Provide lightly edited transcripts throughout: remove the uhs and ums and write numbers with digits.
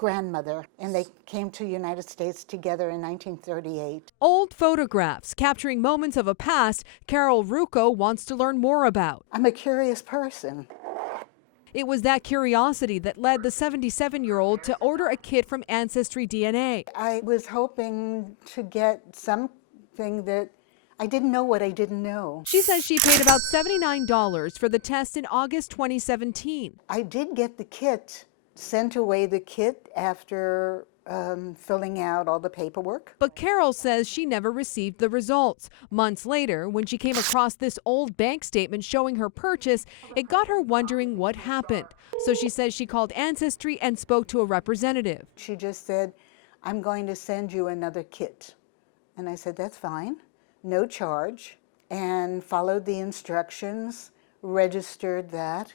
grandmother, and they came to the United States together in 1938. Old photographs capturing moments of a past Carol Rucco wants to learn more about. I'm a curious person. It was that curiosity that led the 77-year-old to order a kit from Ancestry DNA. I was hoping to get something that I didn't know what I didn't know. She says she paid about $79 for the test in August 2017. I did get the kit, sent away the kit after filling out all the paperwork. But Carol says she never received the results. Months later, when she came across this old bank statement showing her purchase, it got her wondering what happened. So she says she called Ancestry and spoke to a representative. She just said, "I'm going to send you another kit." And I said, "That's fine, no charge," and followed the instructions, registered that,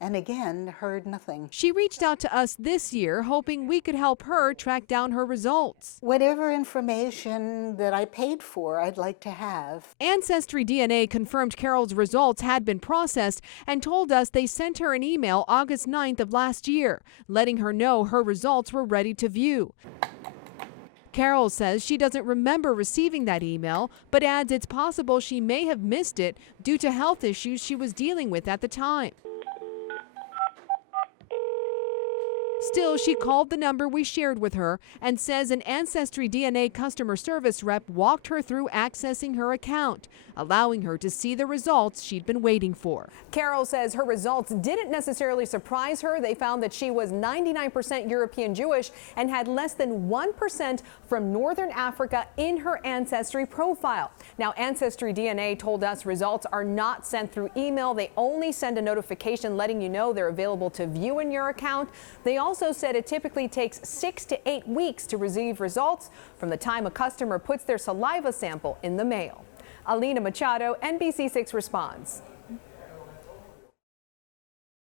and again, heard nothing. She reached out to us this year, hoping we could help her track down her results. Whatever information that I paid for, I'd like to have. Ancestry DNA confirmed Carol's results had been processed and told us they sent her an email August 9th of last year, letting her know her results were ready to view. Carol says she doesn't remember receiving that email, but adds it's possible she may have missed it due to health issues she was dealing with at the time. Still, she called the number we shared with her and says an Ancestry DNA customer service rep walked her through accessing her account, allowing her to see the results she'd been waiting for. Carol says her results didn't necessarily surprise her. They found that she was 99% European Jewish and had less than 1% from Northern Africa in her Ancestry profile. Now, Ancestry DNA told us results are not sent through email. They only send a notification letting you know they're available to view in your account. They also said it typically takes 6 to 8 weeks to receive results from the time a customer puts their saliva sample in the mail. Alina Machado, NBC6 responds.